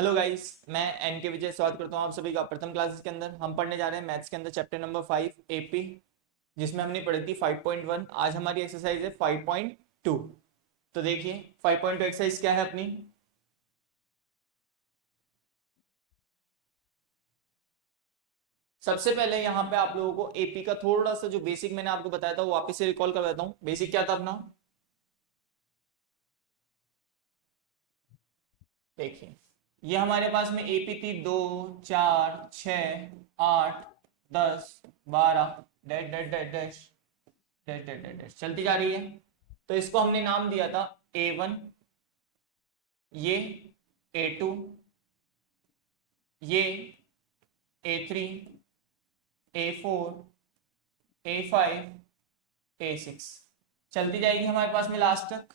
Hello guys, मैं N के विजय स्वागत करता हूँ आप सभी का प्रथम क्लासेस के अंदर। हम पढ़ने जा रहे हैं मैथ्स के अंदर चैप्टर नंबर 5 एपी, जिसमें हमने पढ़ी थी 5.1। आज हमारी एक्सरसाइज है 5.2। तो देखिए 5.2 एक्सरसाइज क्या है अपनी। सबसे पहले यहाँ पे आप लोगों को एपी का थोड़ा सा जो बेसिक मैंने आपको बताया था वो वापस से रिकॉल कर देता हूँ। बेसिक क्या था अपना, देखिए ये हमारे पास में एपी थी 2, 4, 6, 8, 10, 12 dash dash dash dash dash dash dash dash चलती जा रही है। तो इसको हमने नाम दिया था A1, ये A2, ये A3, A4, A5, A6 चलती जाएगी हमारे पास में लास्ट तक।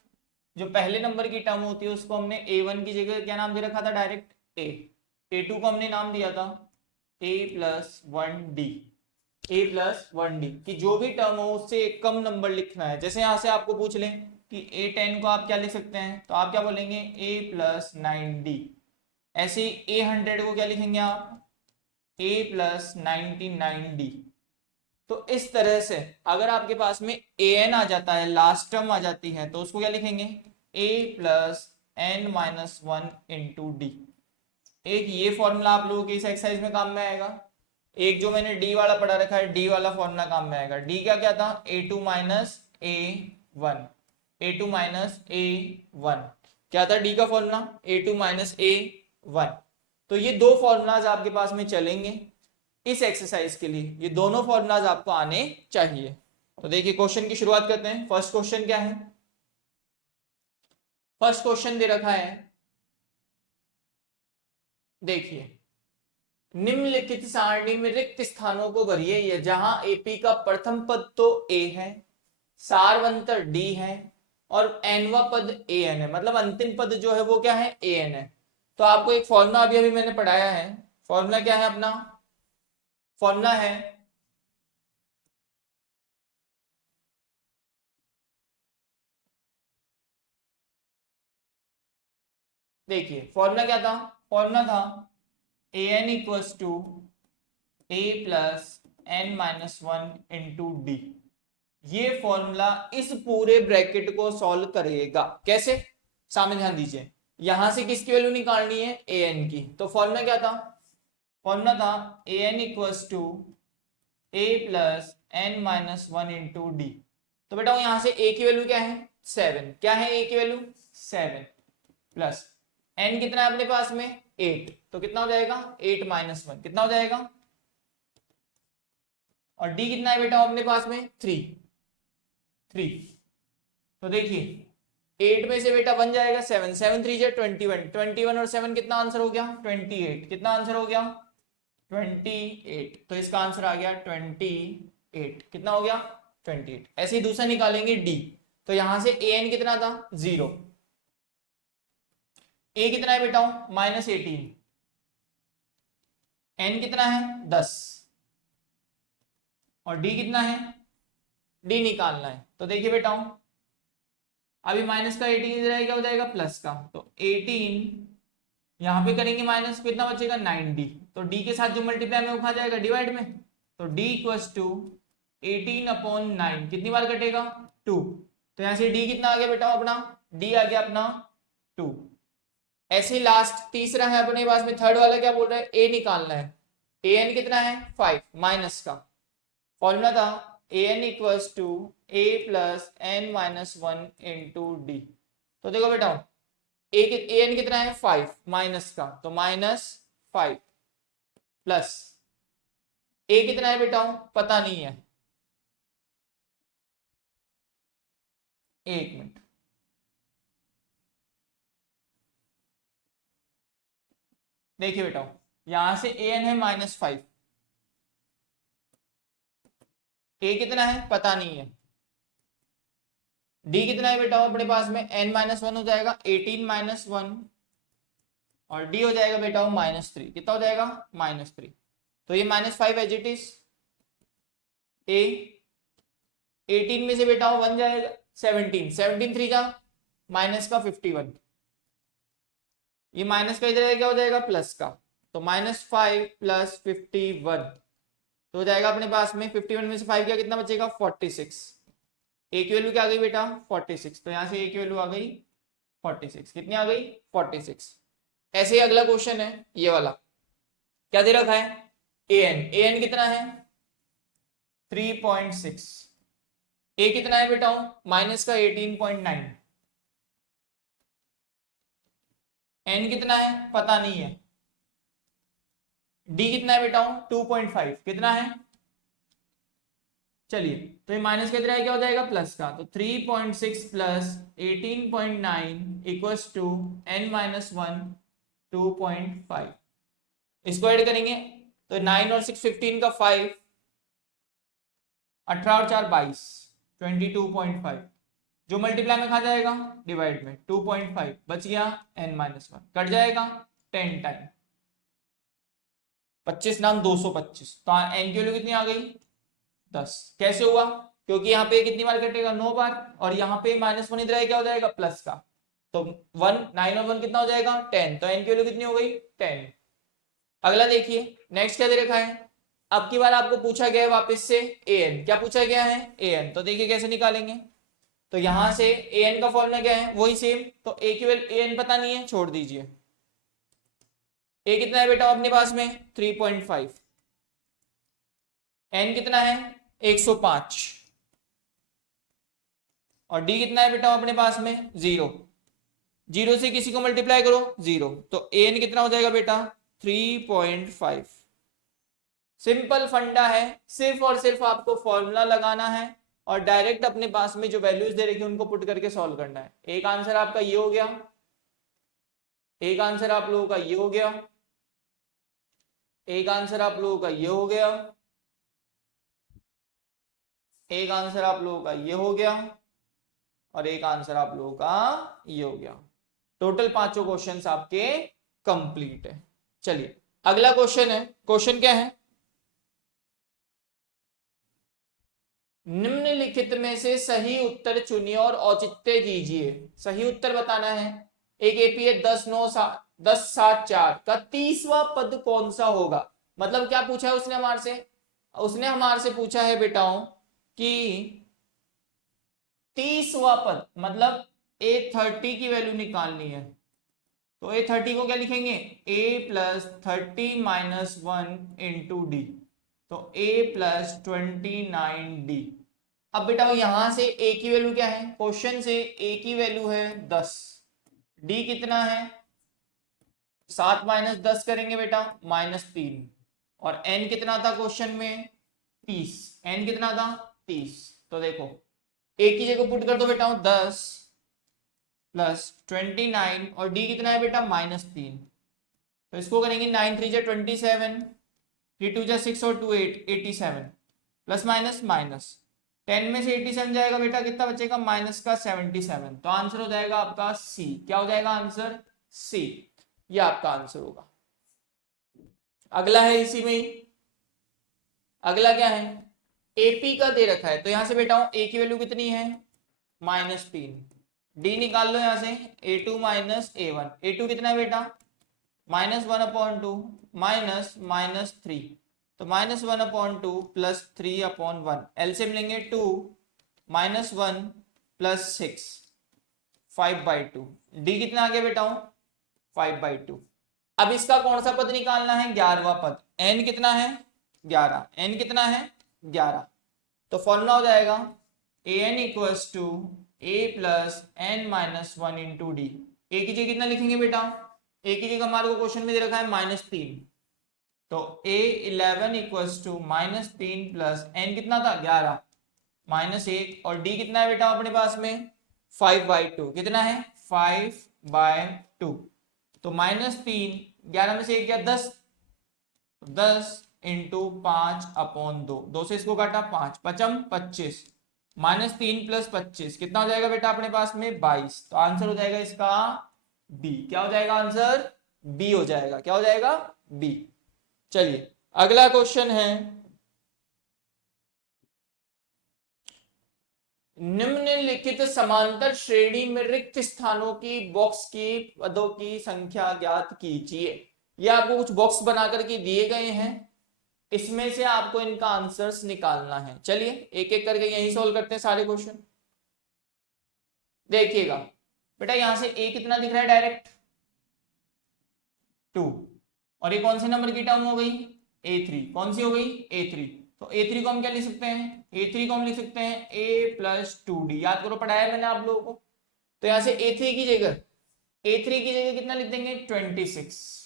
जो पहले नंबर की टर्म होती है उसको हमने A1 की जगह क्या नाम दे रखा था, डायरेक्ट A। A2 को हमने नाम दिया था A+1D। A+1D की जो भी टर्म हो उससे एक कम नंबर लिखना है। जैसे यहां से आपको पूछ लें कि A10 को आप क्या लिख सकते हैं, तो आप क्या बोलेंगे A+9D। ऐसे ही A100 को क्या लिखेंगे आप, A+99D। तो इस तरह से अगर आपके पास में an आ जाता है, लास्ट टर्म आ जाती है, तो उसको क्या लिखेंगे A+n-1 इंटू डी। एक ये फॉर्मूला आप लोगों के इस एक्सरसाइज में काम में आएगा। एक जो मैंने डी वाला पढ़ा रखा है, डी वाला फॉर्मूला काम में आएगा। डी क्या क्या था, A2-A1। A2-A1 क्या था डी का फॉर्मूला, A2-A1। तो ये दो फॉर्मूलाज आपके पास में चलेंगे इस एक्सरसाइज के लिए। ये दोनों फॉर्मूलाज आपको आने चाहिए। तो देखिए क्वेश्चन की शुरुआत करते हैं। फर्स्ट क्वेश्चन क्या है, फर्स्ट क्वेश्चन दे रखा है, देखिए निम्नलिखित सारणी में रिक्त स्थानों को भरिए। ये जहां एपी का प्रथम पद तो ए है, सारवंतर डी है और एनवा पद ए एन है, मतलब अंतिम पद जो है वो क्या है, ए एन है। तो आपको एक फॉर्मूला अभी अभी मैंने पढ़ाया है। फॉर्मूला क्या है अपना, फॉर्मूला है देखिए फॉर्मूला क्या था, फॉर्मूला था A N equals to A+n-1 into D. ये फॉर्मूला इस पूरे ब्रैकेट को सॉल्व करेगा। कैसे, सामने ध्यान दीजिए। यहां से किसकी वैल्यू निकालनी है, ए एन की। तो फॉर्मूला क्या था, फॉर्मूला था A N equals to A+n-1 into D. तो बेटा यहां से ए की वैल्यू क्या है, 7। क्या है ए की वैल्यू, 7 प्लस एन कितना है अपने पास में, 8। तो कितना हो जाएगा, 8-1 कितना हो जाएगा, और डी कितना है बेटा अपने पास में, 3। तो देखिए 8 में से बेटा बन जाएगा 7, 7 3 जा 21, 21 और 7 कितना आंसर हो गया, 28। कितना आंसर हो गया, 28। तो इसका आंसर आ गया 28। कितना हो गया, 28। ऐसे ही दूसरा निकालेंगे डी। तो यहां से ए एन कितना था, 0। ए कितना है बेटा, -18। एन कितना है, 10। और डी कितना है, डी निकालना है। तो देखिए बेटा अभी माइनस का 18 इधर क्या हो जाएगा, प्लस का। तो 18 यहां पे करेंगे माइनस, कितना बचेगा, 9D। तो डी के साथ जो मल्टीप्लाई में वो खा जाएगा डिवाइड में। तो डी इक्वल्स टू 18/9 कितनी बार कटेगा, 2। तो यहां से डी कितना आ गया बेटा अपना, डी आ गया अपना 2। ऐसे लास्ट तीसरा है अपने पास में, थर्ड वाला क्या बोल रहा है, ए निकालना है। ए एन कितना है, 5 माइनस का। फॉर्मूला था A N equals to A+n-1 into D. तो देखो बेटा ए एन कितना है, 5 माइनस का, तो -5 प्लस ए कितना है बेटा पता नहीं है, एक मिनट। देखिए बेटा यहां से ए एन है -5, ए कितना है पता नहीं है, डी कितना है बेटा अपने पास में, n-1 हो जाएगा 18-1, और डी हो जाएगा बेटा -3। कितना हो जाएगा, -3। तो ये -5 एज इट इज। ए 18 में से बेटा बन जाएगा 17, 17 3 जा माइनस का 51। ये माइनस का इधर क्या हो जाएगा प्लस का, तो -5 + 51 तो हो जाएगा अपने पास में 51 में से 5 क्या कितना बचेगा 46। ए की वैल्यू क्या आ गई बेटा 46, तो यहाँ से ए की वैल्यू आ गई 46। कितनी आ गई 46। ऐसे ही अगला क्वेश्चन है ये वाला, क्या दे रखा है एन कितना है 3.6, ए कितना है बेटा माइनस का 18.9, एन कितना है पता नहीं है, डी कितना है बेटा 2.5 कितना है, चलिए तो ये माइनस के इधर क्या हो जाएगा प्लस का, तो 3.6 + 18.9 इक्वल्स टू n-1 2.5। इसको ऐड करेंगे तो 9 और 6 15 का 5, 18 और 4 22 22.5, जो मल्टीप्लाई में खा जाएगा डिवाइड में 2.5 बच गया n-1 कट जाएगा 10 टाइम 25 नाम 225, तो एन की वैल्यू कितनी आ गई 10। कैसे हुआ, क्योंकि यहाँ पे कितनी बार कटेगा 9 बार, और यहाँ पे -1 इधर है क्या हो जाएगा प्लस का, तो 1 9 और 1 कितना हो जाएगा 10, तो एन की वैल्यू कितनी हो गई 10। अगला देखिए नेक्स्ट क्या दे रखा है, अब की बार आपको पूछा गया है वापस से एन, क्या पूछा गया है एन, तो देखिए कैसे निकालेंगे, तो यहां से एन का फॉर्मूला क्या है वही सेम, तो ए की वैल्यू एन पता नहीं है छोड़ दीजिए, ए कितना है बेटा अपने पास में 3.5, एन कितना है 105, और डी कितना है बेटा अपने पास में 0, 0 से किसी को मल्टीप्लाई करो 0, तो एन कितना हो जाएगा बेटा 3.5। सिंपल फंडा है, सिर्फ और सिर्फ आपको फॉर्मूला लगाना है और डायरेक्ट अपने पास में जो वैल्यूज दे रखी है उनको पुट करके सॉल्व करना है। एक आंसर आपका ये हो गया, एक आंसर आप लोगों का ये हो गया, एक आंसर आप लोगों का ये हो गया, एक आंसर आप लोगों का ये हो गया, और एक आंसर आप लोगों का ये हो गया। टोटल पांचों क्वेश्चंस आपके कंप्लीट है। चलिए अगला क्वेश्चन है, क्वेश्चन क्या है, निम्नलिखित में से सही उत्तर चुनिए और औचित्य कीजिए। सही उत्तर बताना है। एक एपी है 10-7 का 30वां पद कौन सा होगा, मतलब क्या पूछा है उसने हमारे से, उसने हमारे से पूछा है बेटाओं कि 30वां पद मतलब A30 की वैल्यू निकालनी है, तो A30 को क्या लिखेंगे A + 30 - 1 × D, तो A + 29D। अब बेटा यहां से A की वैल्यू क्या है, क्वेश्चन से A की वैल्यू है 10, D कितना है 7 - 10 करेंगे बेटा -3, और N कितना था क्वेश्चन में 30, N कितना था 30, तो देखो A की जगह पुट कर दो बेटा 10 + 29, और D कितना है बेटा -3, तो इसको करेंगे 9 3 × 27, 3 2 6 और 2 8 87, प्लस माइनस माइनस 10 में से 87 जाएगा बेटा कितना बचेगा -77, तो आंसर हो जाएगा आपका सी। क्या हो जाएगा आंसर सी, ये आपका आंसर होगा। अगला है इसी में ही, अगला क्या है एपी का दे रखा है, तो यहां से बेटा ए की वैल्यू कितनी है -3, डी निकाल लो यहां से A2 - A1, A2 कितना है बेटा -1/2 -3, तो -1/2 + 3/1, एलसीएम लेंगे 2 - 1 + 6 5/2, डी कितना आ गया बेटा 5/2। अब इसका कौन सा पद निकालना है 11वां पद, एन कितना है 11, एन कितना है 11, तो फॉर्मूला हो जाएगा an = a + n-1 × d। ए की जगह कितना लिखेंगे बेटा, ए की जगह हमारे को क्वेश्चन में दे रखा है -3, तो a11 = -3 + n कितना था 11 -1, और d कितना है बेटा अपने पास में 5/2, कितना है 5/2, तो -3 11 में से 1 गया 10, 10 × 5/2, 2 से इसको काटा 5 5 25, -3 + 25 कितना हो जाएगा बेटा अपने पास में 22, तो आंसर हो जाएगा इसका बी। क्या हो जाएगा आंसर बी हो जाएगा, क्या हो जाएगा बी। चलिए अगला क्वेश्चन है, निम्नलिखित समांतर श्रेणी में रिक्त स्थानों की बॉक्स की पदों की संख्या ज्ञात कीजिए। ये आपको कुछ बॉक्स बना करके दिए गए हैं, इसमें से आपको इनका आंसर्स निकालना है। चलिए एक एक करके यही सॉल्व करते हैं सारे क्वेश्चन। देखिएगा बेटा, यहां से ए कितना दिख रहा है डायरेक्ट 2, और ये कौन से नंबर की टर्म हो गई A3, कौन सी हो गई A3। तो A3 को हम क्या लिख सकते हैं, A3 को हम लिख सकते हैं A+2D। याद करो, पढ़ाया मैंने आप लोगों को। तो यहां से A3 की जगह कितना लिख देंगे 26।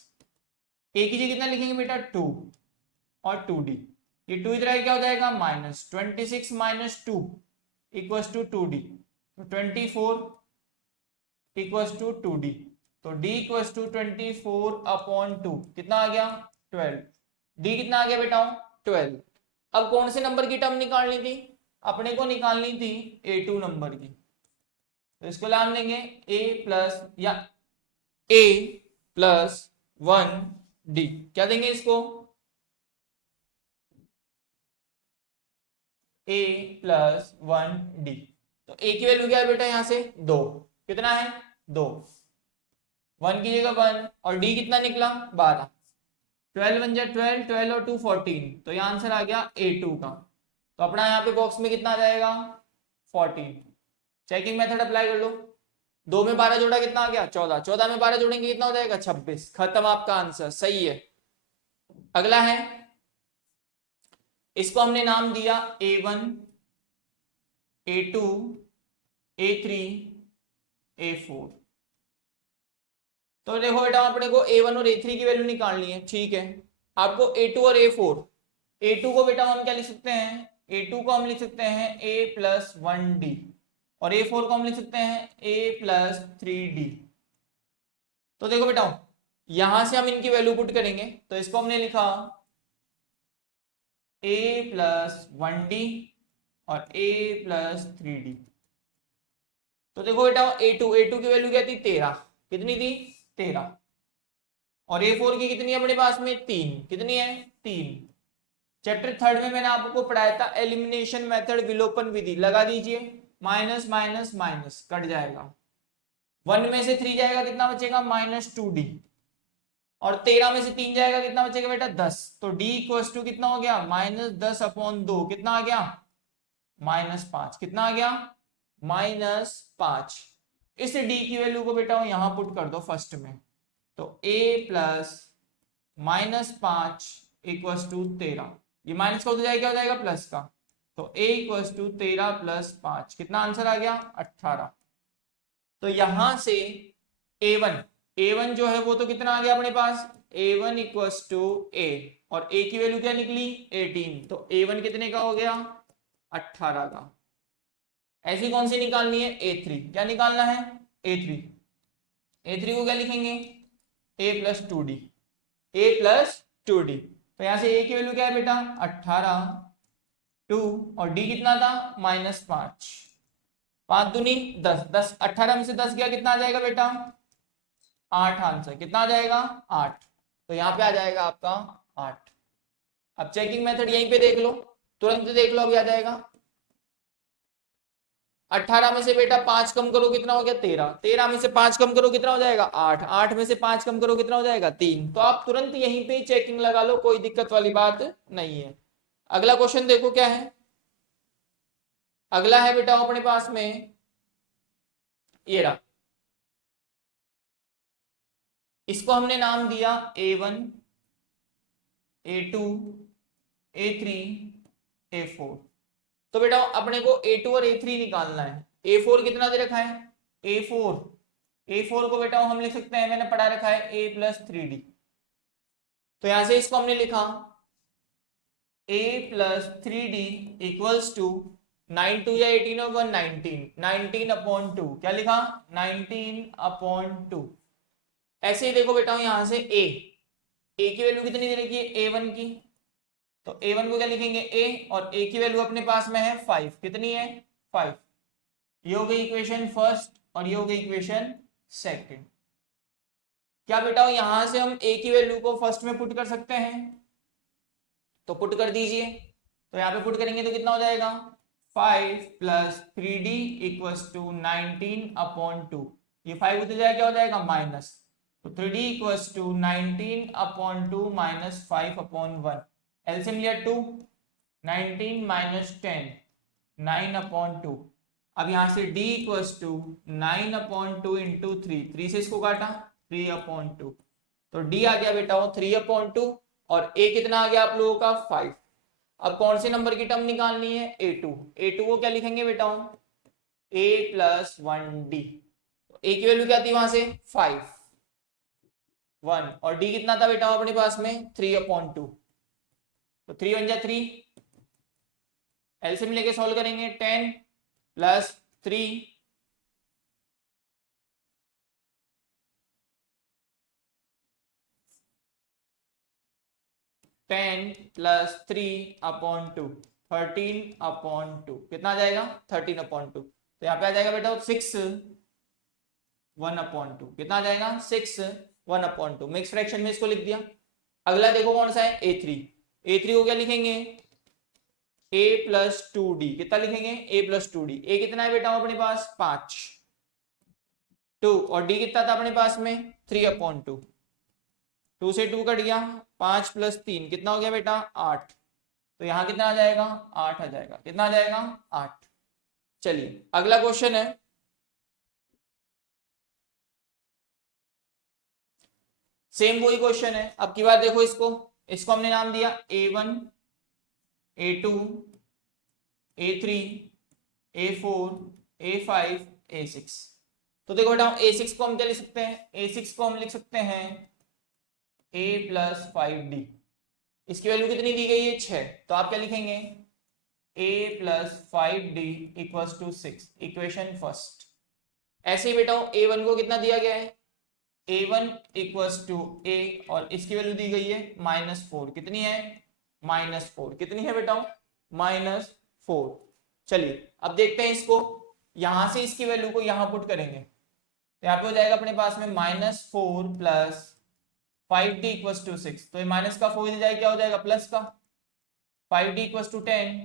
A की जगह कितना लिखेंगे बेटा 2 और 2D। ये 2 इधर क्या हो जाएगा -26 - 2 = 2D। तो 24 = 2D। तो D = 24/2 कितना आ गया 12। D कितना आ गया बेटा 12। अब कौन से नंबर की टर्म निकालनी थी, अपने को निकालनी थी A2 नंबर की। तो इसको नाम देंगे A+1D। क्या देंगे इसको A+1D। तो A की वैल्यू क्या है बेटा यहाँ से 2, कितना है 2, 1 की जगह 1, और D कितना निकला 12। 12 1 12, 12 और 2 14। तो यहाँ आंसर आ गया A2 का। तो अपना यहाँ पे बॉक्स में कितना आ जाएगा 14। चेकिंग मेथड अप्लाई कर लो। 2 में 12 जोड़ा कितना आ गया 14, 14 में 12 जोड़ेंगे कितना हो जाएगा 26। खत्म, आपका आंसर सही है। अगला है, इसको हमने नाम दिया A1, A2, A3, A4। तो देखो बेटा, अपने को A1 और A3 की वैल्यू निकालनी है, ठीक है। आपको A2 और A4, A2 को बेटा हम क्या लिख सकते हैं, A2 को हम लिख सकते हैं A+1D, और A4 को हम लिख सकते हैं A+3D। तो देखो बेटा, यहां से हम इनकी वैल्यू पुट करेंगे। तो इसको हमने लिखा A+1D और A+3D। तो देखो बेटा, A2 की वैल्यू क्या थी 13, कितनी थी 13, और A4 की कितनी है अपने पास में 3, कितनी है 3। चैप्टर 3 में मैंने आपको पढ़ाया था एलिमिनेशन मेथड, विलोपन विधि। लगा दीजिए, माइनस माइनस माइनस कट जाएगा, 1 में से 3 जाएगा कितना बचेगा -2D, और 13 में से 3 जाएगा कितना बचेगा बेटा 10। तो D = कितना हो गया -10/2, कितना आ गया -5, कितना आ गया -5। इस D की वैल्यू को बेटा यहां पुट कर दो फर्स्ट में। तो A+-5 = 13, ये माइनस का हो जाएगा, क्या हो जाएगा प्लस का। तो A = 13 + 5, कितना आंसर आ गया 18। तो यहां से A1 जो है वो तो कितना आ गया अपने पास, A1 = A, और A की वैल्यू क्या निकली 18। तो A1 कितने का हो गया 18 का। ऐसी कौन सी निकालनी है A3, क्या निकालना है A3 को क्या लिखेंगे A+2D, A+2D। तो यहां से A की वैल्यू क्या है बेटा 18, 2, और D कितना था -5, 5 दूनी 10, 10 18 में से 10 गया कितना आ जाएगा बेटा 8। आंसर कितना आ जाएगा 8। तो यहाँ पे आ जाएगा आपका 8। अब चेकिंग मेथड यहीं पे देख लो, तुरंत देख लो, अभी आ जाएगा। 18 में से बेटा 5 कम करो कितना हो गया 13, 13 में से 5 कम करो कितना हो जाएगा 8, 8 में से 5 कम करो कितना हो जाएगा 3। तो आप तुरंत यहीं पे चेकिंग लगा लो, कोई दिक्कत वाली बात नहीं है। अगला क्वेश्चन देखो क्या है। अगला है बेटा अपने पास में ये रहा, इसको हमने नाम दिया A1, A2, A3, A4। तो बेटा अपने को A2 और A3 निकालना है। A4 कितना दे रखा है A4 को बेटा हम लिख सकते हैं, मैंने पढ़ा रखा है A+3D। तो यहां से इसको हमने लिखा A+3D = 9 2 या 18 और 1 19, 19/2, क्या लिखा 19/2। ऐसे ही देखो बेटा यहां से A की वैल्यू कितनी दे रखी है A1 की। तो A1 को क्या लिखेंगे A, और A की वैल्यू अपने पास में है 5, कितनी है 5। ये हो गई इक्वेशन फर्स्ट, और ये हो गई इक्वेशन सेकंड। क्या बेटा यहां से हम A की वैल्यू को फर्स्ट में पुट कर सकते हैं, तो पुट कर दीजिए। तो यहाँ पे पुट करेंगे तो कितना हो जाएगा 5 प्लस 3d इक्वल्स टू 19/2। ये 5 उधर जाएगा, क्या हो जाएगा माइनस, तो 3d equals to 19/2 minus 5/1। LCM लिया 2, 19 माइनस 10 9/2। अब यहां से d इक्वल्स टू 9/2 इंटू 3 से इसको काटा 3/2, तो d आ गया बेटा वो 3/2 और a कितना आ गया आप लोगों का 5। अब कौन से नंबर की टर्म निकालनी है, a2 को क्या लिखेंगे बेटा a प्लस 1d। a की वैल्यू क्या थी वहां से 5 1 और d कितना था बेटा अपने पास में 3/2, तो 3 1 जा 3, एलसीएम लेके सॉल्व करेंगे 10 प्लस 3 10 प्लस 3/2 13/2 कितना आ जाएगा 13/2। तो यहाँ पे आ जाएगा बेटा 6 1/2 कितना आ जाएगा 6 1/2। मिक्स फ्रैक्शन में इसको लिख दिया। अगला देखो कौन सा है a3 को क्या लिखेंगे a प्लस 2d। कितना लिखेंगे a प्लस 2d। a कितना है बेटा अपने पास 5 2 और d कितना था अपने पास में 3/2। 2 से 2 कट गया, 5 प्लस 3 कितना हो गया बेटा 8। तो यहां कितना आ जाएगा 8 आ जाएगा, कितना आ जाएगा 8। चलिए अगला क्वेश्चन है, सेम वही क्वेश्चन है। अब की बात देखो, इसको हमने नाम दिया a1 a2 a3 a4 a5 a6। तो देखो बेटा a6 को हम क्या लिख सकते हैं, a6 को हम लिख सकते हैं a प्लस 5d। इसकी वैल्यू कितनी दी गई है 6, तो आप क्या लिखेंगे a plus 5d equals to 6, equation first. ऐसे ही बेटा a1 को कितना दिया गया है a1 इक्वल्स टू a और इसकी वैल्यू दी गई है -4। कितनी है -4, कितनी है बेटा -4। चलिए अब देखते हैं इसको, यहां से इसकी वैल्यू को यहां पुट करेंगे तो यहाँ पे हो जाएगा अपने पास में -4 प्लस 5d इक्वल्स टू 6। तो ये माइनस का 4 इधर जाएगा, क्या हो जाएगा प्लस का 5d इक्वल्स टू 10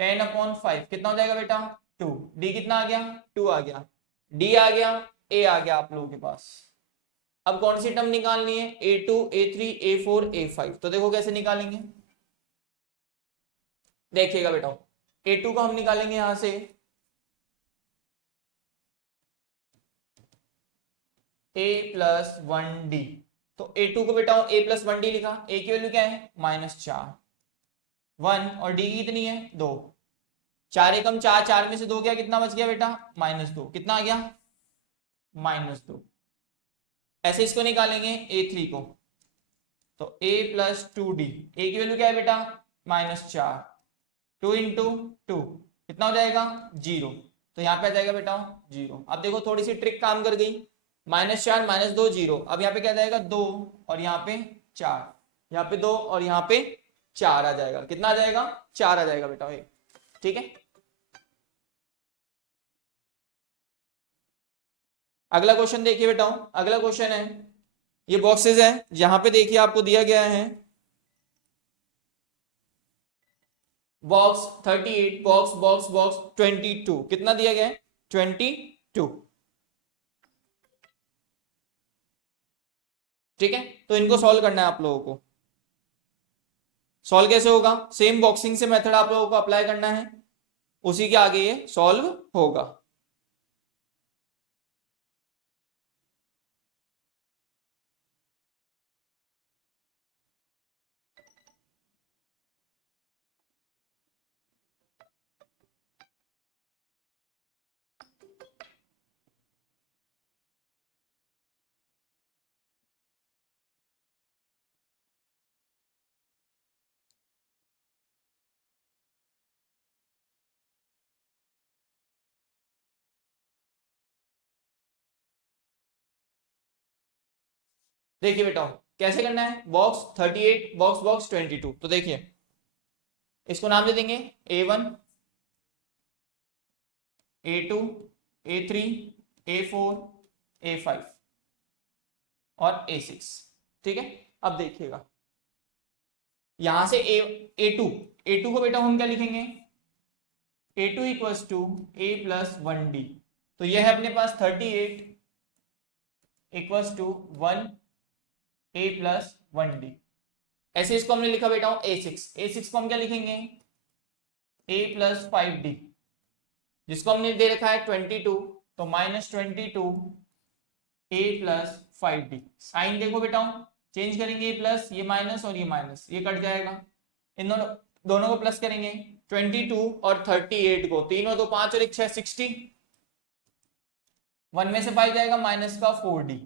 10/5 कितना हो जाएगा बेटा 2। d कितना आ गया 2 आ गया, d आ गया, a आ गया आप लोगों के पास। अब कौन सी टर्म निकालनी है a2 a3 a4 a5। तो देखो कैसे निकालेंगे, देखिएगा बेटा a2 को हम निकालेंगे यहां से a प्लस 1d। तो a2 को बेटा a प्लस 1d लिखा, a की वैल्यू क्या है -4 1 और d की कितनी है 2, 4 एकम 4, 4 में से 2 गया, कितना बच गया बेटा -2, कितना आ गया -2। ऐसे इसको निकालेंगे a3 को, तो a प्लस 2d, a की वैल्यू क्या है बेटा -4 2 इंटू 2 कितना हो जाएगा 0। तो यहाँ पे आ जाएगा बेटा 0। अब देखो थोड़ी सी ट्रिक काम कर गई, -4 -2 0। अब यहाँ पे क्या जाएगा 2 और यहाँ पे 4, यहाँ पे 2 और यहाँ पे 4 आ जाएगा, कितना आ जाएगा 4 आ जाएगा बेटा ये, ठीक है। अगला क्वेश्चन देखिए बेटा, अगला क्वेश्चन है, ये बॉक्सेस है, यहां पे देखिए आपको दिया गया है बॉक्स 38 बॉक्स बॉक्स बॉक्स 22, कितना दिया गया है 22, ठीक है। तो इनको सॉल्व करना है आप लोगों को। सॉल्व कैसे होगा, सेम बॉक्सिंग से मेथड आप लोगों को अप्लाई करना है, उसी के आगे ये सॉल्व होगा। देखिए बेटा कैसे करना है, बॉक्स 38 बॉक्स बॉक्स 22। तो देखिए इसको नाम दे देंगे a1 a2 a3 a4 a5 और a6, ठीक है। अब देखिएगा यहां से a2 को बेटा हम क्या लिखेंगे A2 equals to A plus 1D। तो यह है अपने पास 38 equals to 1A plus 1D। ऐसे इसको हमने लिखा बेटा A6 को हम क्या लिखेंगे A प्लस 5D, जिसको हमने दे रखा है 22, तो -22 A प्लस 5D। साइन देखो बेटा चेंज करेंगे, ये प्लस ये माइनस और ये माइनस, ये कट जाएगा, इन दोनों को प्लस करेंगे, 22 और 38 को 3 और 2 5 और 1 6 60, 1 में से 5 जाएगा माइनस का 4D,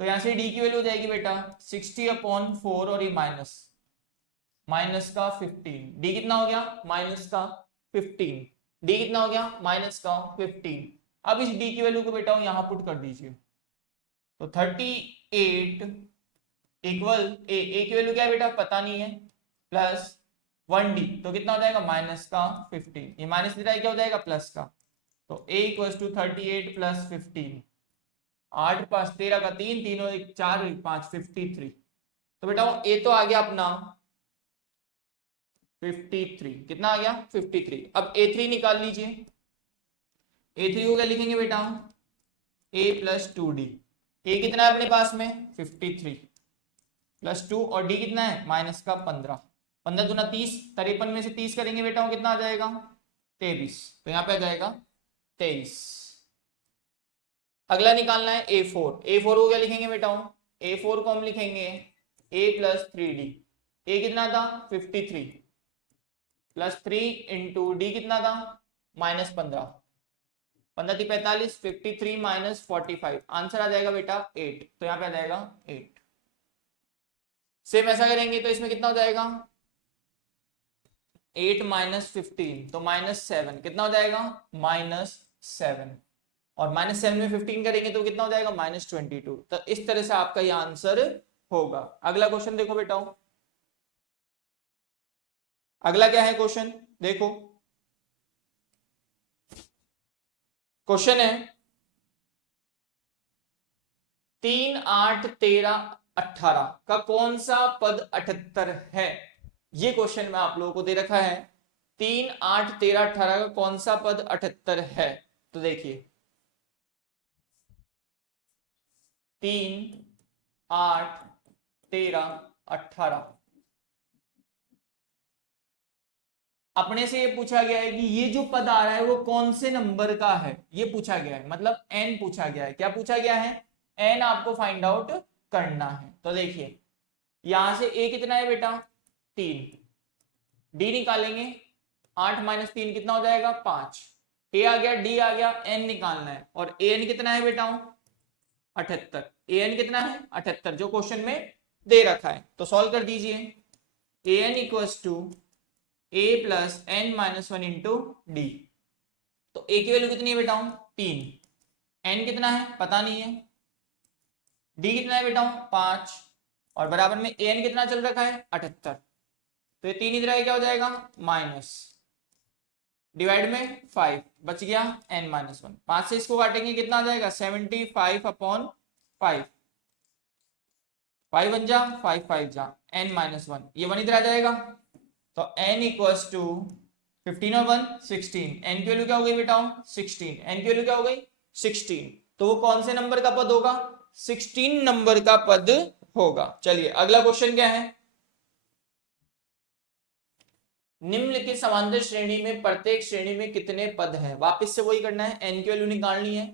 तो यहां से D की वैल्यू हो जाएगी बेटा 60/4 और ये माइनस का 15। D कितना हो गया माइनस का 15, D कितना हो गया माइनस का 15। अब इस D की वैल्यू को बेटा यहां पुट कर दीजिए, तो 38 इक्वल A की वैल्यू क्या है बेटा पता नहीं है, प्लस 1D, तो कितना हो जाएगा माइनस का 15, ये माइनस दे रहा है क्या हो जाएगा प्लस का, तो A इक्वल्स टू 38 प्लस 15, 8 5 13 का 3 3 और 1 4 1 5 53। तो बेटा A तो आ गया अपना 53, कितना आ गया 53। अब A3 निकाल लीजिए, A3 को क्या लिखेंगे बेटा A प्लस 2D। A कितना है अपने पास में 53 प्लस 2 और D कितना है माइनस का 15, 15 दूना 30, 53 में से 30 करेंगे बेटा कितना आ जाएगा 23, तो यहाँ पे आ जाएगा 23। अगला निकालना है A4 को क्या लिखेंगे बेटा A4 को हम लिखेंगे A प्लस 3D। A कितना था 53 प्लस 3 इंटू D कितना था माइनस 15, 15 थी 45, 53 माइनस 45, आंसर आ जाएगा बेटा 8, तो यहाँ पे आ जाएगा 8। सेम ऐसा करेंगे तो इसमें कितना हो जाएगा 8 माइनस 15, तो -7, कितना हो जाएगा -7, और -7 में 15 करेंगे तो कितना हो जाएगा -22। तो इस तरह से आपका यह आंसर होगा। अगला क्वेश्चन देखो बेटा, अगला क्या है क्वेश्चन देखो, क्वेश्चन है 3 8 13 18 का कौन सा पद 78 है। ये क्वेश्चन में आप लोगों को दे रखा है 3 8 13 18 का कौन सा पद 78 है। तो देखिए 3 8 13 18, अपने से ये पूछा गया है कि ये जो पद आ रहा है वो कौन से नंबर का है, ये पूछा गया है, मतलब n पूछा गया है। क्या पूछा गया है n आपको फाइंड आउट करना है। तो देखिए यहां से a कितना है बेटा 3, d निकालेंगे 8 माइनस 3 कितना हो जाएगा 5, a आ गया d आ गया, n निकालना है, और an कितना है बेटा 78, an कितना है 78 जो क्वेश्चन में दे रखा है। तो सॉल्व कर दीजिए an equals to a plus n minus 1 into D. तो a की वैल्यू कितनी है बेटा 3, n कितना है पता नहीं है, d कितना है बेटा 5, और बराबर में an कितना चल रखा है 78, तो ये 3 इधर क्या हो जाएगा माइनस, डिवाइड में 5 बच गया n माइनस 1, 5 से इसको काटेंगे कितना आ जाएगा 75/5, 5 बन जा 5 5 जा n माइनस 1, ये 1 इधर आ जाएगा, तो n इक्वल्स टू 15 और 1 16, n की वैल्यू क्या हो गई बेटा 16, n की वैल्यू क्या हो गई 16, तो वो कौन से नंबर का पद होगा 16 नंबर का पद होगा। चलिए अगला क्वेश्चन क्या है, निम्नलिखित समांतर श्रेणी में प्रत्येक श्रेणी में कितने पद हैं। वापस से वही करना है, n की वैल्यू निकालनी है,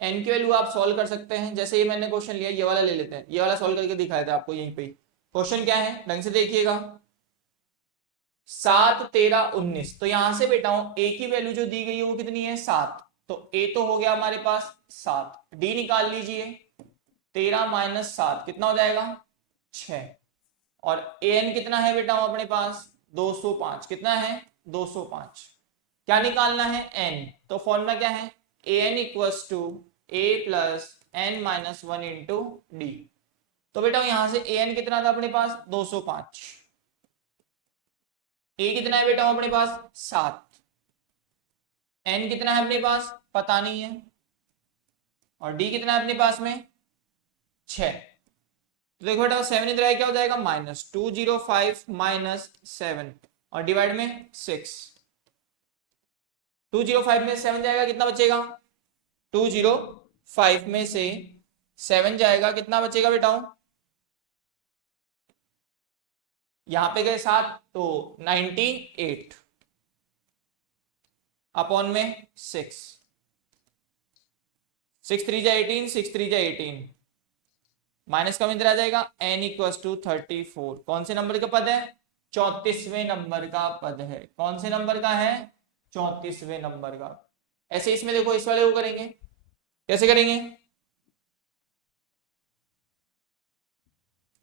n की वैल्यू आप सॉल्व कर सकते हैं। जैसे ये मैंने क्वेश्चन लिया, ये वाला ले लेते हैं, ये वाला सॉल्व करके दिखाया था आपको यहीं पे। क्वेश्चन क्या है ढंग से देखिएगा, 7 13 19, तो यहां से बेटा a की वैल्यू जो दी गई है वो कितनी है 7, तो a तो हो गया हमारे पास 7, d निकाल लीजिए 13 माइनस 7 कितना हो जाएगा 6, और an कितना है बेटा अपने पास 205, कितना है 205, क्या निकालना है n, तो फॉर्मूला क्या है an equals to a plus n minus 1 into D. तो बेटा यहां से an कितना था अपने पास 205, a कितना है बेटा अपने पास 7, n कितना है अपने पास पता नहीं है, और d कितना है अपने पास में 6, तो देखो बेटा 7 इधर आया क्या हो जाएगा -205 माइनस 7, और डिवाइड में 6, 205 में 7 जाएगा, कितना बचेगा? 205 में से 7 जाएगा, कितना बचेगा बेटाओ? यहां पे गए 7 तो 98 अपॉन में 6, 6 3 जा 18, 6 3 जा 18, माइनस का इधर आ जाएगा, n इक्वल्स टू 34। कौन से नंबर का पद है? 34वें नंबर का पद है। कौन से नंबर का है? 34वें नंबर का। ऐसे इसमें देखो, इस वाले को करेंगे, कैसे करेंगे?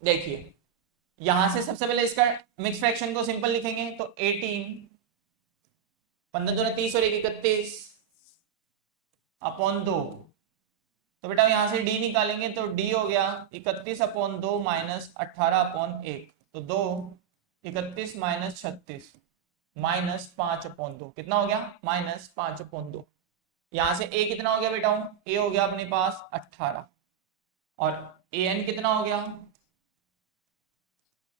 देखिए, यहां से सबसे पहले इसका मिक्स फ्रैक्शन को सिंपल लिखेंगे तो 18, 15 दूना 30 और 1 31 अपॉन 2। तो बेटा यहां से d निकालेंगे तो d हो गया 31 अपॉन 2 माइनस 18 अपॉन 1, तो 2 31 माइनस 36 माइनस 5 अपॉन 2, कितना हो गया? Minus 5 upon 2। यहां से a कितना हो गया बेटा? a हो गया अपने पास 18 और an कितना हो गया?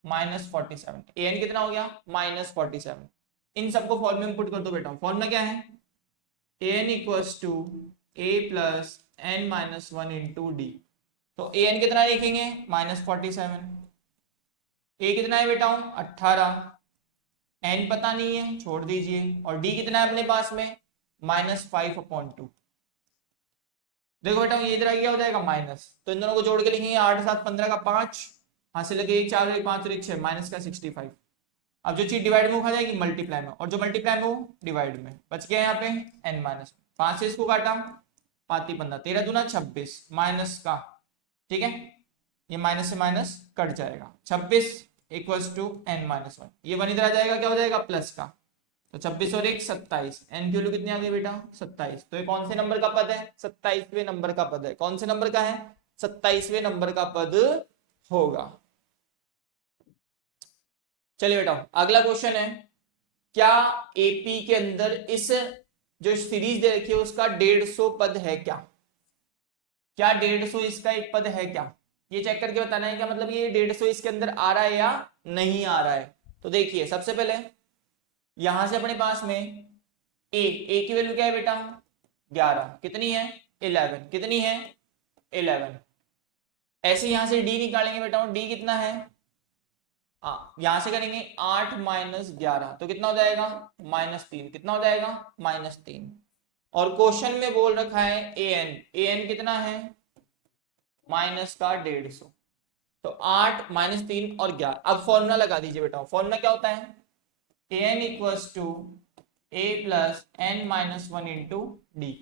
माइनस 47। an कितना हो गया? माइनस 47। इन सबको फॉर्मूले में पुट कर दो बेटा। फॉर्मूला क्या है? an equals to a plus n minus 1 into D. तो an कितना लिखेंगे? माइनस 47। a कितना है बेटा? 18। n पता नहीं है, छोड़ दीजिए। और d कितना है अपने पास में? Minus 5 upon 2। देखो बेटा ये इधर क्या हो जाएगा? माइनस, तो इन दोनों को जोड़ के लिखेंगे 8 7 15 का 5, हाथ से लगे 1 4 1 5 और 1 6, माइनस का 65। अब जो चीज डिवाइड में वो खा जाएगी मल्टीप्लाई में, और जो मल्टीप्लाई में वो डिवाइड में। बच गया यहाँ पे n माइनस 5 से इसको काटा, 5 15 13 दूना 26 माइनस का, ठीक है, ये माइनस से माइनस कट जाएगा, 26 इक्वल्स टू n माइनस 1। ये 1 इधर आ जाएगा, क्या हो जाएगा? प्लस का, तो 26 और 1 27, n की वैल्यू कितनी आ गई बेटा? 27। तो ये कौन से नंबर का पद है? 27वें नंबर का पद है। कौन से नंबर का है? 27वें नंबर का पद होगा। चलिए बेटा अगला क्वेश्चन है, क्या एपी के अंदर इस जो सीरीज दे रखी है उसका 150 पद है क्या? क्या 150 इसका एक पद है क्या? ये चेक करके बताना है क्या, मतलब ये 150 इसके अंदर आ रहा है या नहीं आ रहा है। तो देखिए सबसे पहले यहां से अपने पास में ए की वैल्यू क्या है बेटा? 11। कितनी है? 11। कितनी है? 11। ऐसे यहां से डी निकालेंगे बेटा, डी कितना है? यहां से करेंगे 8 माइनस 11, तो कितना हो जाएगा? माइनस 3। कितना हो जाएगा? माइनस 3। और क्वेश्चन में बोल रखा है an कितना है? माइनस का 150। तो 8 माइनस 3 और 11। अब फॉर्मूला लगा दीजिए बेटा। फॉर्मूला क्या होता है? an equals to a plus n minus 1 into D.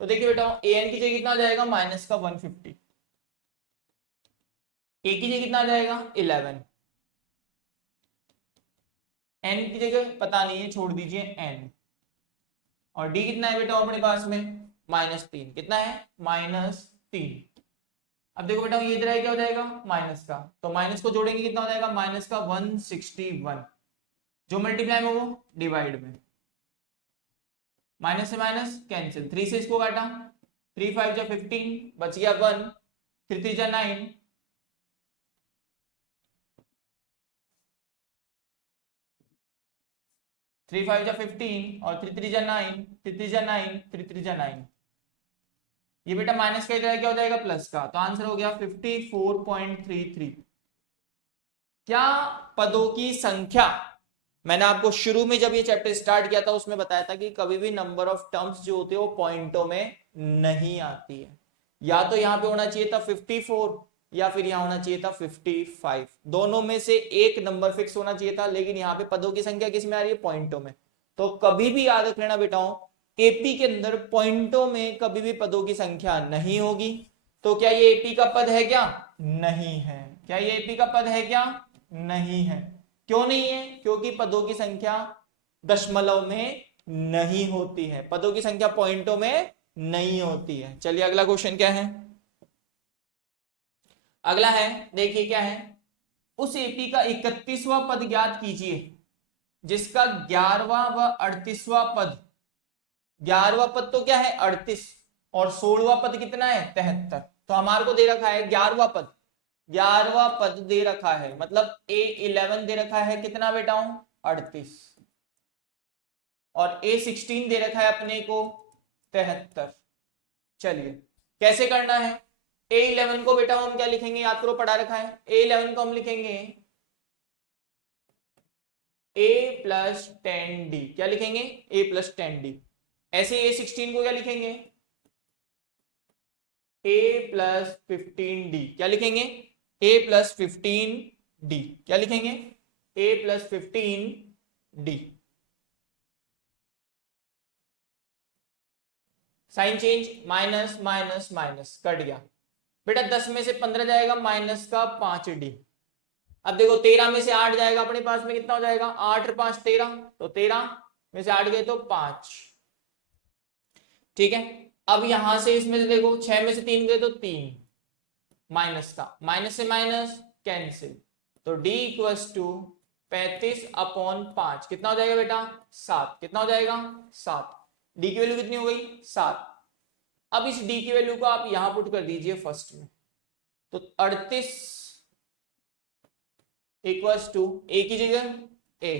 तो देखिए बेटा an की जगह कितना आ जाएगा? माइनस का 150। a की जगह कितना आ जाएगा? 11। n की जगह पता नहीं है, छोड़ दीजिए n। और d कितना है बेटा अपने पास में? माइनस 3। कितना है? माइनस 3। अब देखो बेटा ये इधर है, क्या हो जाएगा? माइनस का, तो माइनस को जोड़ेंगे कितना हो जाएगा? माइनस का 161। जो मल्टीप्लाई में वो डिवाइड में, माइनस से माइनस कैंसिल, 3 से इसको काटा, 3 5 जा 15, बच गया 1, 3 3 जा 9, 3 5 जा 15 और 3 3 जा 9, 3 3 जा 9, 3 3 जा 9। ये बेटा माइनस का इधर क्या हो जाएगा? प्लस का, तो आंसर हो गया 54.33। क्या पदों की संख्या, मैंने आपको शुरू में जब ये चैप्टर स्टार्ट किया था उसमें बताया था कि कभी भी नंबर ऑफ टर्म्स जो होते हैं वो पॉइंटों में नहीं आती है। या तो यहां पे होना चाहिए था 54 या फिर यहां होना चाहिए था 55, दोनों में से एक नंबर फिक्स होना चाहिए था, लेकिन यहाँ पे पदों की संख्या किस में आ रही है? पॉइंटों में। तो कभी भी याद रख लेना बेटाओं, एपी के अंदर पॉइंटों में कभी भी पदों की संख्या नहीं होगी। तो क्या ये एपी का पद है क्या? नहीं है। क्या ये एपी का पद है क्या? नहीं है। क्यों नहीं है? क्योंकि पदों की संख्या दशमलव में नहीं होती है, पदों की संख्या पॉइंटों में नहीं होती है। चलिए अगला क्वेश्चन क्या है? अगला है, देखिए क्या है, उस एपी का 31वां पद ज्ञात कीजिए जिसका 11वां व 38वां पद, 11वां पद तो क्या है? 38, और 16वां पद कितना है? 73। तो हमारे को दे रखा है 11वां पद, 11वां पद दे रखा है, मतलब A11 दे रखा है कितना बेटाओं? 38। और A16 दे रखा है अपने को 73। चलिए कैसे करना है, A11 को बेटा हम क्या लिखेंगे, याद करो पढ़ा रखा है, A11 को हम लिखेंगे A प्लस 10D, क्या लिखेंगे A प्लस 10D। ऐसे A16 को क्या लिखेंगे A प्लस 15D, क्या लिखेंगे A प्लस 15D, क्या लिखेंगे A plus 15D। Sign change, minus minus minus cut गया बेटा, 10 में से 15 जाएगा माइनस का 5D। अब देखो 13 में से 8 जाएगा अपने पास में, कितना हो जाएगा 8 और 5 13, तो 13 में से 8 गए तो 5। ठीक है, अब यहां से इसमें से देखो 6 में से 3 गए तो 3, माइनस का माइनस से माइनस कैंसिल, तो D इक्वल्स टू 35/5 कितना हो जाएगा बेटा 7, कितना हो जाएगा 7। D की वैल्यू कितनी हो गई 7। अब इस D की वैल्यू को आप यहां पुट कर दीजिए फर्स्ट में, तो 38 इक्वल्स टू A की जगह A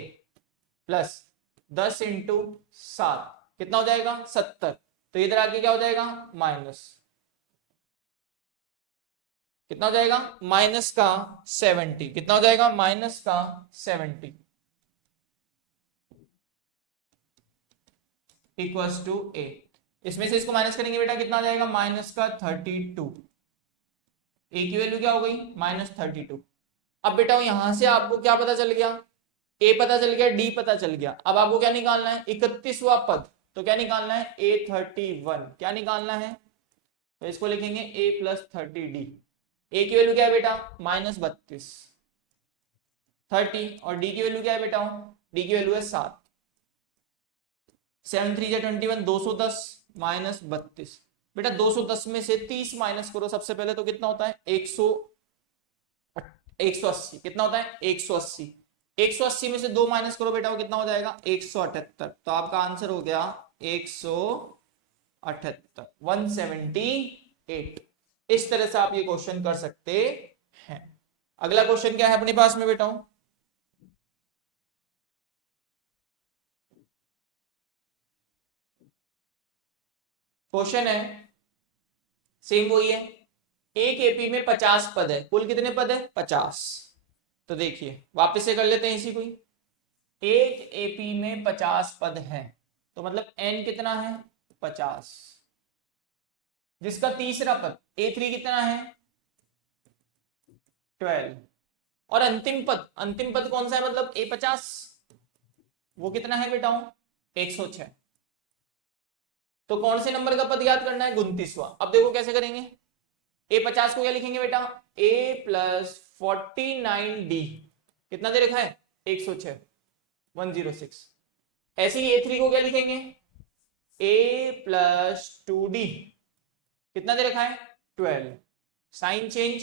प्लस 10 इंटू 7 कितना हो जाएगा 70, तो इधर आके क्या हो जाएगा माइनस, कितना हो जाएगा माइनस का 70, कितना हो जाएगा माइनस का 70 इक्वल्स टू A। इसमें से इसको माइनस करेंगे बेटा कितना आ जाएगा माइनस का 32। A की वैल्यू क्या हो गई माइनस 32। अब बेटा यहां से आपको क्या पता चल गया, A पता चल गया, D पता चल गया। अब आपको क्या निकालना है 31वां पद, तो क्या निकालना है A31, क्या निकालना है, तो इसको लिखेंगे A प्लस 30D। A की वैल्यू क्या है बेटा माइनस 32 30, और D की वैल्यू क्या है बेटा D की वैल्यू है 7, 7 3 21 210 माइनस 32। बेटा 210 में से 30 माइनस करो सबसे पहले, तो कितना होता है 180, कितना होता है 180। 180 में से 2 माइनस करो बेटा, वो कितना हो जाएगा 178, तो आपका आंसर हो गया 178 178। इस तरह से आप ये क्वेश्चन कर सकते हैं। अगला क्वेश्चन क्या है अपने पास में बेटा, क्वेश्चन है सेम वही है, एक एपी में 50 पद है, कुल कितने पद है 50। तो देखिए वापस से कर लेते हैं इसी को ही, एक एपी में 50 पद है, तो मतलब n कितना है 50, जिसका तीसरा पद A3 कितना है 12, और अंतिम पद कौन सा है मतलब A50, वो कितना है बेटा 106। तो कौन से नंबर का पद याद करना है 29वां। अब देखो कैसे करेंगे, A50 को क्या लिखेंगे बेटा A प्लस 49D, कितना दे रखा है 106 106। ऐसे ही A3 को क्या लिखेंगे A प्लस 2D, कितना दे रखा है 12, साइन चेंज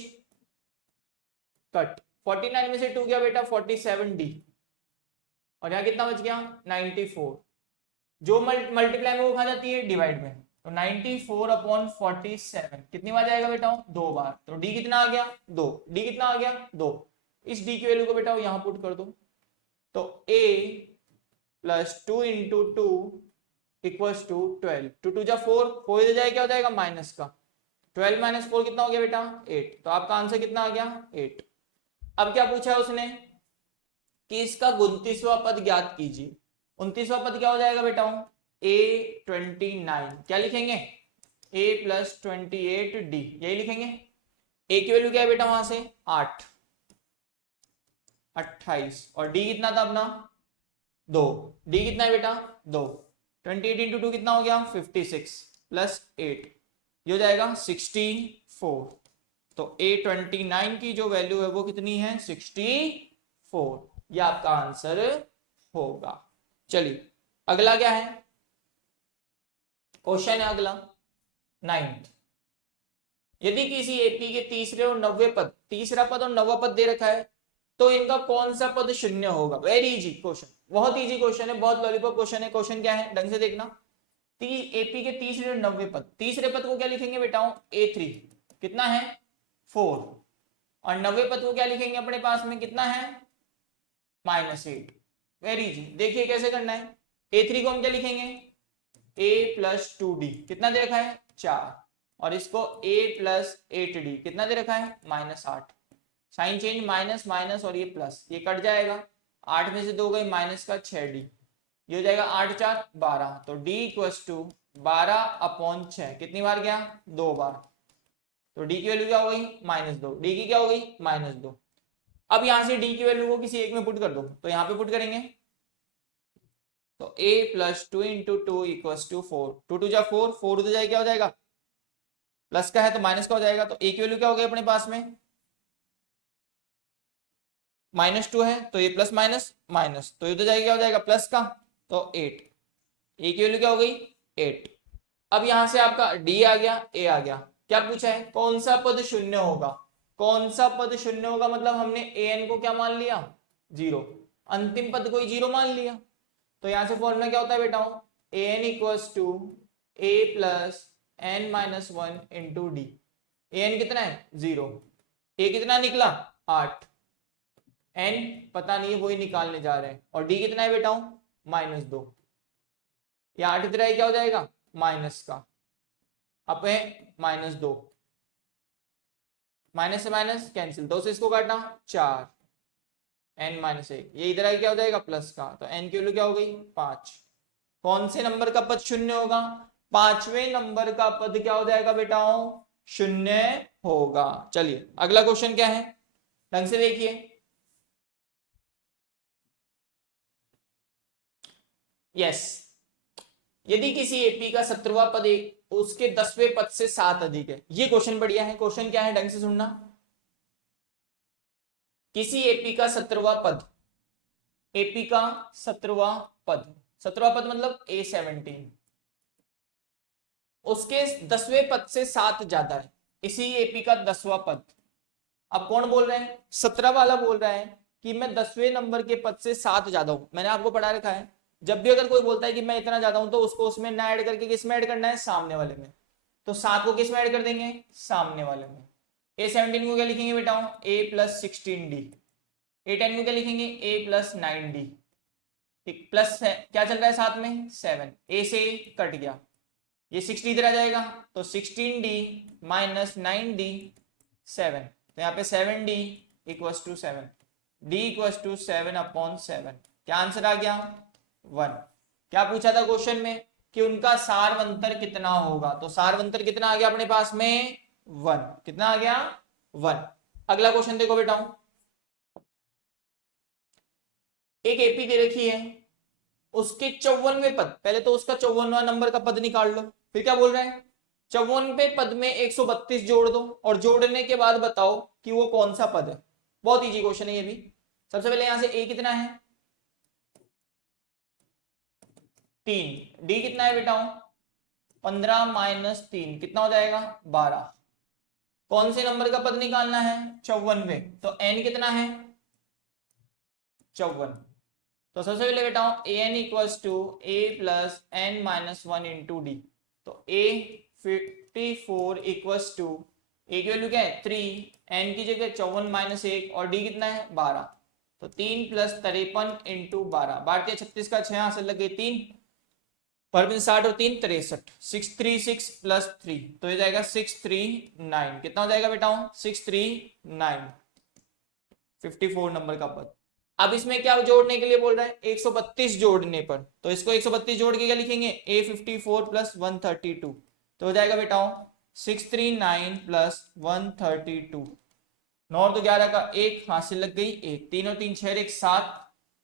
कट, 49 में से 2 गया बेटा 47D, और यहां कितना बच गया 94, जो मल्टीप्लाई में वो खा जाती है डिवाइड में, तो 94/47 कितनी बार जाएगा बेटा 2 बार, तो D कितना आ गया 2, D कितना आ गया 2। इस D की वैल्यू को बेटा यहां पुट कर दो, तो A plus 2 into 2 equals to 12, 2 2 जा 4, 4 इधर जाए क्या हो जाएगा माइनस का, 12 माइनस 4 कितना हो गया बेटा 8, तो आपका आंसर कितना आ गया 8। अब क्या पूछा है उसने कि इसका 29वां पद ज्ञात कीजिए। 29वां पद क्या हो जाएगा बेटा A29, क्या लिखेंगे A प्लस 28D, यही लिखेंगे। A की वैल्यू क्या है बेटा वहां से 8 28, और D कितना था अपना 2, D कितना है बेटा 2, 28 इंटू 2 कितना हो गया 56 प्लस 8, ये हो जाएगा 64। तो A29 की जो वैल्यू है वो कितनी है 64, ये आपका आंसर होगा। चलिए अगला क्या है, क्वेश्चन है अगला 9th। यदि किसी एपी के तीसरे और 90वें पद, तीसरा पद और 90वां पद दे रखा है, तो इनका कौन सा पद शून्य होगा। वेरी इजी क्वेश्चन, बहुत इजी क्वेश्चन है, बहुत लॉलीपॉप क्वेश्चन है। क्वेश्चन क्या है ढंग से देखना, एपी के तीसरे और 90वें पद, तीसरे पद को क्या लिखेंगे बेटा A3, कितना है 4, और 90वें पद को क्या लिखेंगे अपने पास में कितना है -8। वेरी इजी, देखिए कैसे करना है। A3 को हम क्या लिखेंगे, a प्लस 2d, कितना दे रखा है 4, और इसको a प्लस 8d, कितना दे रखा है -8। साइन चेंज, माइनस माइनस और ये प्लस, ये कट जाएगा, 8 में से 2 गई माइनस का 6d, ये हो जाएगा 8 4 12, तो d इक्वल्स टू 12/6, कितनी बार गया 2 बार, तो d की वैल्यू क्या हो गई -2, d की क्या हो गई -2। अब यहां से d की वैल्यू को किसी एक में पुट कर दो, तो यहां पे पुट करेंगे, तो a plus 2 into 2 equals to 4, 2 2 जा 4, 4 उधर जाए क्या हो जाएगा, प्लस का है तो माइनस का हो जाएगा, तो a की वैल्यू क्या हो गई अपने पास में -2 है, तो ये प्लस माइनस माइनस, तो इधर जाएगा क्या हो जाएगा प्लस का, तो 8, a की वैल्यू क्या हो गई 8। अब यहां से आपका d आ गया, a आ गया, क्या पूछा है कौन सा पद शून्य होगा, कौन सा पद शून्य होगा, मतलब हमने an को क्या मान लिया 0, अंतिम पद को ही 0 मान लिया, तो यहां से फॉर्मूला क्या होता है बेटा, an equals to a plus n minus 1 into d, an कितना है 0, a कितना निकला 8, n पता नहीं है वही निकालने जा रहे हैं, और d कितना है बेटा -2, ये 8 इधर क्या हो जाएगा माइनस का, अब है -2, माइनस से माइनस कैंसिल, 2 से इसको काटना 4, n-1, ये इधर क्या हो जाएगा प्लस का, तो n की वैल्यू क्या हो गई 5। कौन से नंबर का पद शून्य होगा, 5वें नंबर का पद क्या हो जाएगा बेटाओ शून्य होगा। चलिए अगला क्वेश्चन क्या है, ढंग से देखिए, यस, यदि किसी एपी का 17वां पद उसके 10वें पद से 7 अधिक है, ये क्वेश्चन बढ़िया है, क्वेश्चन क्या है ढंग से सुनना, किसी एपी का 17वां पद, एपी का 17वां पद, 17वां पद मतलब A17, उसके 10वें पद से 7 ज्यादा है, इसी एपी का 10वां पद। अब कौन बोल रहे हैं 17 वाला बोल रहा है कि मैं 10वें नंबर के पद से 7 ज्यादा हूं, मैंने आपको पढ़ा रखा है जब भी अगर कोई बोलता है कि मैं इतना ज्यादा हूं तो उसको उसमें ना ऐड करके किस में ऐड करना है सामने वाले में, तो 7 को किस में ऐड कर देंगे सामने वाले में। A17 को क्या लिखेंगे बेटा a प्लस 16d, A10 को क्या लिखेंगे a प्लस 9d, एक प्लस है क्या चल रहा है साथ में 7, a से कट गया, ये 60 इधर आ जाएगा, तो 16d माइनस 9d 7, तो यहाँ पे 7d equals to 7, d equals to 7/7, क्या आंसर आ गया 1। क्या पूछा था क्वेश्चन में कि उनका सारवंतर कितना होगा, तो सारवंतर कितना आ गया अपने पास में 1, कितना आ गया 1। अगला क्वेश्चन देखो बेटा, एक एपी दे रखी है, उसके 54वें पद, पहले तो उसका 54वां नंबर का पद निकाल लो, फिर क्या बोल रहे हैं 54वें पद में 132 जोड़ दो, और जोड़ने के बाद बताओ कि वो कौन सा पद है। बहुत इजी क्वेश्चन है ये भी। सबसे पहले यहां से a कितना है 3, d कितना है बेटा 15 माइनस 3 कितना हो जाएगा 12, कौन से नंबर का पद निकालना है 54वें, तो n कितना है 54, तो सबसे पहले बेटा an equals to a plus n minus 1 into D, तो a 54 इक्वल्स टू a की वैल्यू क्या है 3, n की जगह 54 माइनस 1 और d कितना है 12, तो 3 प्लस 53 इंटू 12, 12 36 का 6 यहां से लग गई 3, पर 60 और 3 63, 636 प्लस 3, तो ये जाएगा 639, कितना हो जाएगा बेटा 639, 54 नंबर का पद। अब इसमें क्या जोड़ने के लिए बोल रहा है 132 जोड़ने पर, तो इसको 132 जोड़ के क्या लिखेंगे a54 प्लस 132, तो हो जाएगा बेटा 639 प्लस 132, 9 और 2 11 का 1 हासिल लग गई 1, 3 और 3 6 1 7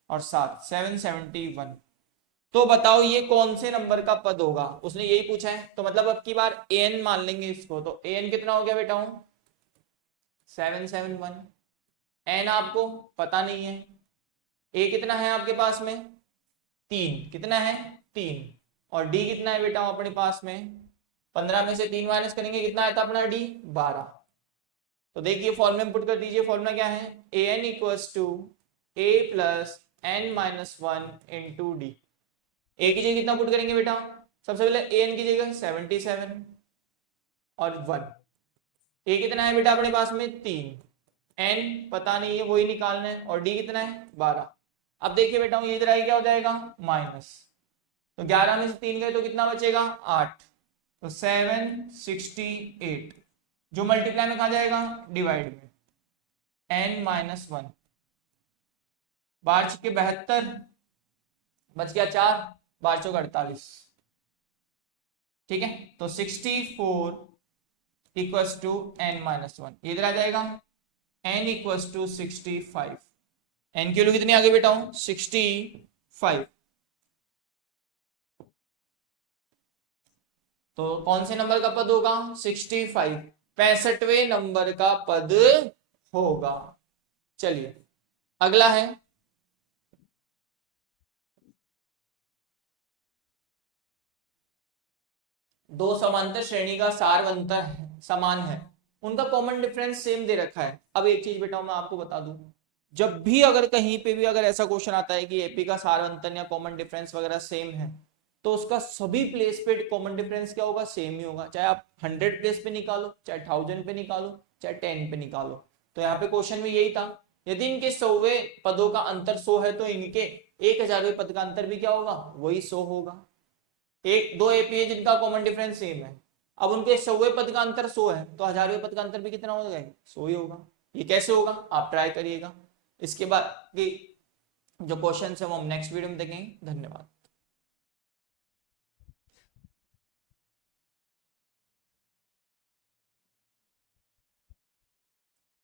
और 7 771, तो बताओ ये कौन से नंबर का पद होगा, उसने यही पूछा है, तो मतलब अब की बार an मान लेंगे इसको, तो an कितना हो गया बेटा 771, n आपको पता नहीं है, a कितना है आपके पास में 3, कितना है 3, और d कितना है बेटा अपने पास में 15 में से 3 माइनस करेंगे कितना आया था अपना d 12, तो देखिए फॉर्मूला में पुट कर दीजिए, फॉर्मूला क्या है an equals to a plus n minus 1 into d, a की जगह कितना पुट करेंगे बेटा, सबसे पहले an की जगह 77 और 1, a कितना है बेटा अपने पास में 3, n पता नहीं है वही निकालना है, और d कितना है 12। अब देखिए बेटा ये इधर क्या हो जाएगा माइनस, तो 11 में से 3 गए तो कितना बचेगा 8, तो 768 जो मल्टीप्लाई में कहा जाएगा डिवाइड में n-1 12 के 72 बच गया 4 12 चौक 48 ठीक है तो 64 इक्वल्स टू n-1 इधर आ जाएगा n इक्वल्स टू 65 n की वैल्यू कितनी आगे बेटा हूं 65 तो कौन से नंबर का पद होगा 65 65वें नंबर का पद होगा। चलिए अगला है दो समांतर श्रेणी का सारवंतर समान है उनका कॉमन डिफरेंस सेम दे रखा है। अब एक चीज बेटा मैं आपको बता दूं जब भी अगर कहीं पे भी अगर ऐसा क्वेश्चन आता है कि एपी का सारवंतन या कॉमन डिफरेंस वगैरह सेम है तो उसका सभी प्लेस पे कॉमन डिफरेंस क्या होगा सेम ही होगा चाहे आप 100 प्लेस पे निकालो चाहे 1000 पे निकालो चाहे 10 पे निकालो। तो यहाँ पे क्वेश्चन में यही था यदि इनके 100वें पदों का अंतर 100 है तो इनके 1000वें पद का अंतर भी क्या होगा वही 100 होगा। एक दो एपी है जिनका कॉमन डिफरेंस सेम है अब उनके 100वें पद का अंतर 100 है तो 1000वें पद का अंतर भी कितना होगा 100 ही होगा। ये कैसे होगा आप ट्राई करिएगा। इसके बाद की जो क्वेश्चन है वो हम नेक्स्ट वीडियो में देखेंगे। धन्यवाद।